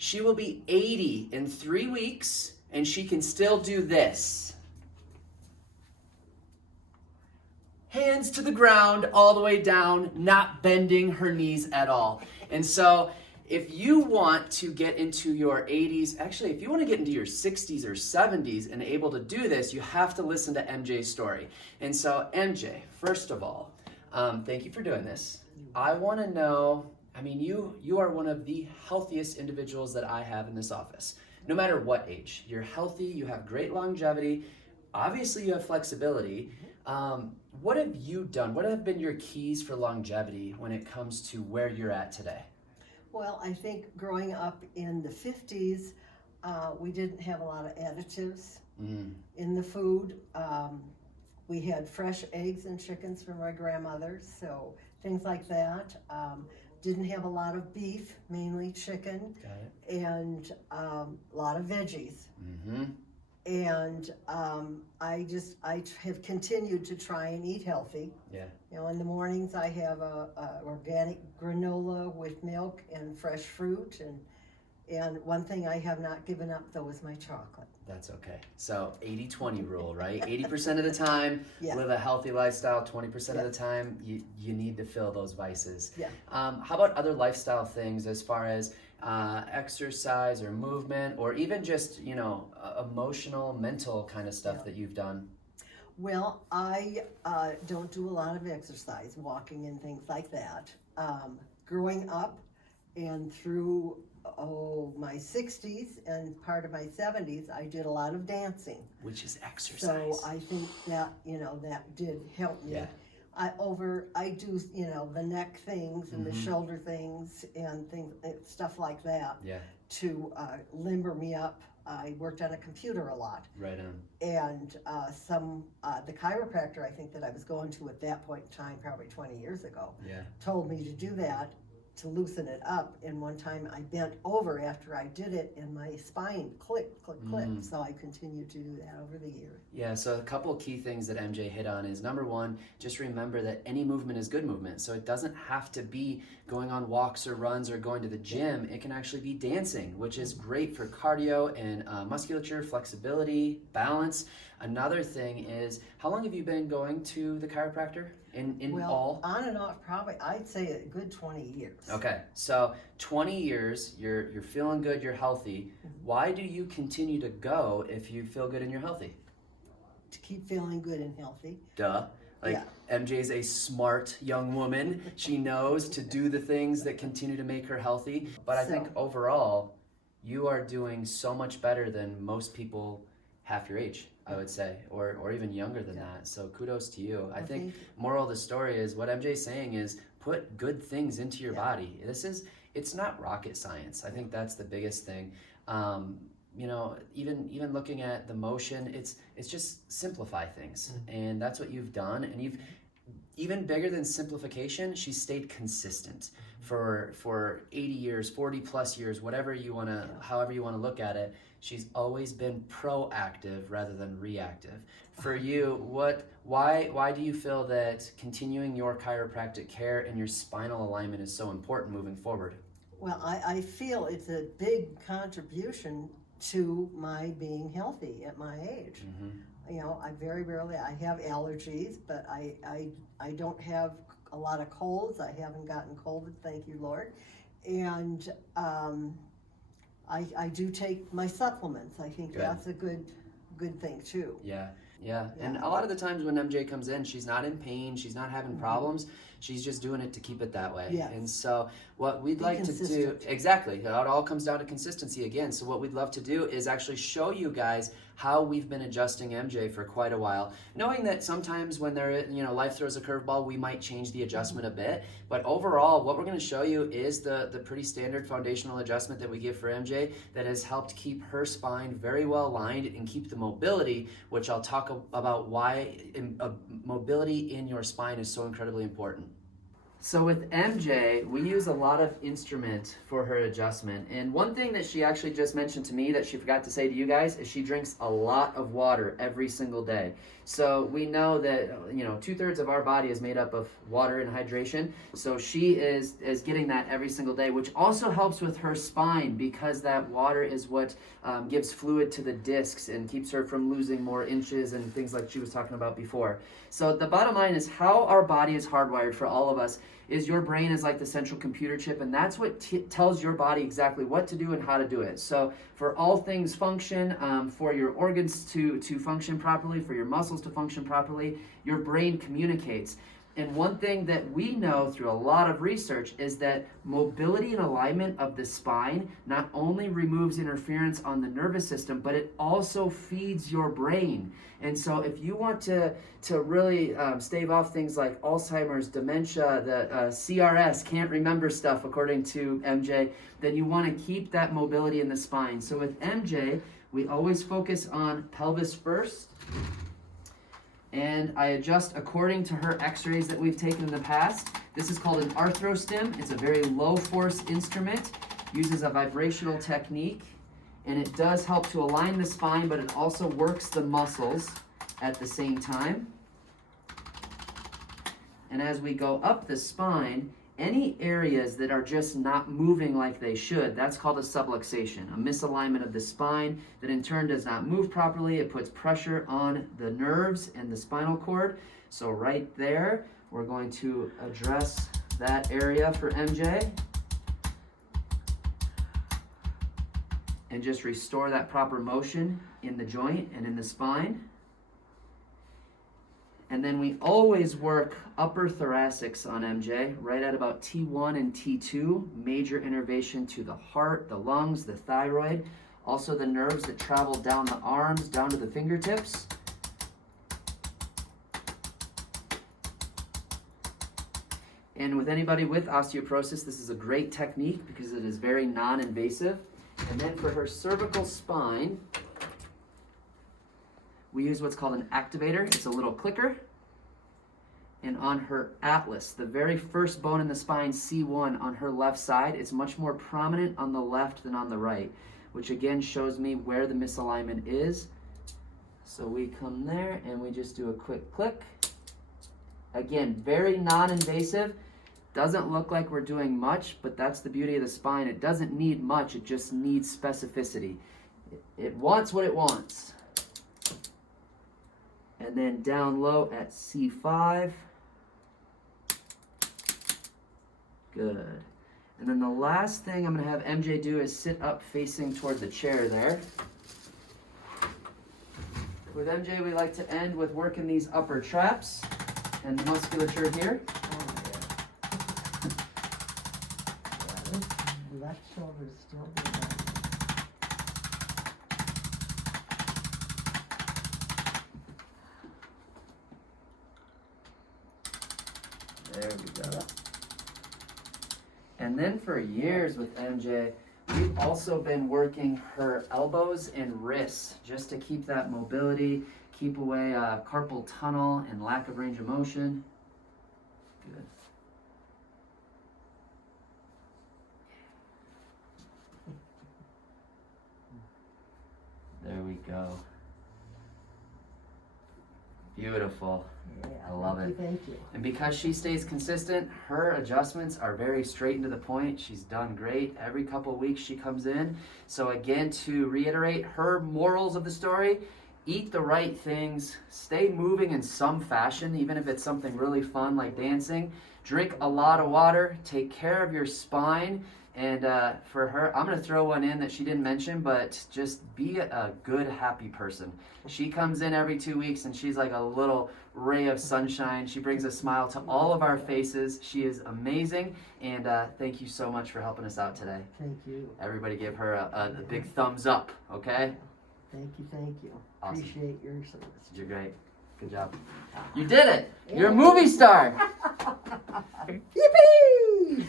She will be 80 in 3 weeks, and she can still do this. Hands to the ground, all the way down, not bending her knees at all. And so if you want to get into your 80s, actually, if you want to get into your 60s or 70s and able to do this, you have to listen to MJ's story. And so, MJ, first of all, thank you for doing this. I want to know, I mean, you are one of the healthiest individuals that I have in this office, no matter what age. You're healthy, you have great longevity, obviously you have flexibility. What have you done? What have been your keys for longevity when it comes to where you're at today? Well, I think growing up in the 50s, we didn't have a lot of additives in the food. We had fresh eggs and chickens from my grandmother, so things like that. Didn't have a lot of beef, mainly chicken, and a lot of veggies. And I have continued to try and eat healthy. Yeah. You know, in the mornings I have a organic granola with milk and fresh fruit, and one thing I have not given up though is my chocolate. That's okay. So 80-20 rule, right? 80% of the time, Yeah. live a healthy lifestyle. 20% of the time, you need to fill those vices. Yeah. How about other lifestyle things as far as exercise or movement, or even just, you know, emotional, mental kind of stuff that you've done? Well, I don't do a lot of exercise, walking and things like that. Growing up and through my 60s and part of my 70s, I did a lot of dancing. Which is exercise. So I think that, you know, that did help me. Yeah. I do, you know, the neck things and the shoulder things and things, stuff like that. Yeah. To limber me up. I worked on a computer a lot. Right on. And the chiropractor I think that I was going to at that point in time, probably 20 years ago, told me to do that to loosen it up. And one time I bent over after I did it and my spine clicked. So I continued to do that over the years. Yeah, so a couple of key things that MJ hit on is, number one, just remember that any movement is good movement. So it doesn't have to be going on walks or runs or going to the gym. It can actually be dancing, which is great for cardio and musculature, flexibility, balance. Another thing is, how long have you been going to the chiropractor in all? On and off, probably, I'd say a good 20 years. Okay, so 20 years, you're feeling good, you're healthy. Why do you continue to go if you feel good and you're healthy? To keep feeling good and healthy. Duh. Like, MJ's a smart young woman. She knows to do the things that continue to make her healthy. But I think overall, you are doing so much better than most people half your age, I would say, or even younger than that. So kudos to you. I think moral of the story is, what MJ's saying is, put good things into your body. It's not rocket science. I think that's the biggest thing. You know, even looking at the motion, it's just simplify things. And that's what you've done. And you've, even bigger than simplification, she stayed consistent for 80 years, 40 plus years, whatever you want to, however you want to look at it. She's always been proactive rather than reactive. For you, why do you feel that continuing your chiropractic care and your spinal alignment is so important moving forward? Well, I feel it's a big contribution to my being healthy at my age. You know, I very rarely, I have allergies, but I don't have a lot of colds. I haven't gotten COVID, thank you, Lord. And I do take my supplements. I think that's a good thing too. Yeah. And a lot of the times when MJ comes in, she's not in pain, she's not having problems, she's just doing it to keep it that way. And so what we'd like to do, exactly, it all comes down to consistency again. So what we'd love to do is actually show you guys how we've been adjusting MJ for quite a while, knowing that sometimes when life throws a curveball, we might change the adjustment a bit. But overall, what we're going to show you is the pretty standard foundational adjustment that we give for MJ that has helped keep her spine very well aligned and keep the mobility, which I'll talk about why mobility in your spine is so incredibly important. So with MJ, we use a lot of instrument for her adjustment. And one thing that she actually just mentioned to me that she forgot to say to you guys is she drinks a lot of water every single day. So we know that, 2/3 of our body is made up of water and hydration. So she is getting that every single day, which also helps with her spine because that water is what gives fluid to the discs and keeps her from losing more inches and things like she was talking about before. So the bottom line is how our body is hardwired for all of us is your brain is like the central computer chip, and that's what tells your body exactly what to do and how to do it. So for all things function, for your organs to function properly, for your muscles to function properly, your brain communicates. And one thing that we know through a lot of research is that mobility and alignment of the spine not only removes interference on the nervous system, but it also feeds your brain. And so if you want to really stave off things like Alzheimer's, dementia, the CRS, can't remember stuff according to MJ, then you want to keep that mobility in the spine. So with MJ, we always focus on pelvis first. And I adjust according to her x-rays that we've taken in the past. This is called an arthrostim. It's a very low force instrument, uses a vibrational technique, and it does help to align the spine, but it also works the muscles at the same time. And as we go up the spine, any areas that are just not moving like they should, that's called a subluxation, a misalignment of the spine that in turn does not move properly. It puts pressure on the nerves and the spinal cord. So right there, we're going to address that area for MJ and just restore that proper motion in the joint and in the spine. And then we always work upper thoracics on MJ, right at about T1 and T2, major innervation to the heart, the lungs, the thyroid, also the nerves that travel down the arms, down to the fingertips. And with anybody with osteoporosis, this is a great technique because it is very non-invasive. And then for her cervical spine, we use what's called an activator. It's a little clicker. And on her atlas, the very first bone in the spine, C1, on her left side, it's much more prominent on the left than on the right, which again shows me where the misalignment is. So we come there and we just do a quick click. Again, very non-invasive. Doesn't look like we're doing much, but that's the beauty of the spine. It doesn't need much, it just needs specificity. It wants what it wants. And then down low at C5. Good. And then the last thing I'm going to have MJ do is sit up facing toward the chair there. With MJ, we like to end with working these upper traps and the musculature here. Left shoulder is still doing that. There we go. And then for years with MJ, we've also been working her elbows and wrists just to keep that mobility, keep away carpal tunnel and lack of range of motion. Good. There we go. Beautiful. Yeah, I love it. Thank you. And because she stays consistent, her adjustments are very straight and to the point. She's done great. Every couple of weeks she comes in. So again, to reiterate her morals of the story, eat the right things, stay moving in some fashion, even if it's something really fun like dancing. Drink a lot of water, take care of your spine. And for her, I'm going to throw one in that she didn't mention, but just be a good, happy person. She comes in every 2 weeks and she's like a little ray of sunshine. She brings a smile to all of our faces. She is amazing. And thank you so much for helping us out today. Thank you. Everybody give her a big thumbs up, okay? Thank you, thank you. Awesome. Appreciate your service. You're great. Good job. You did it. You're a movie star. Yippee!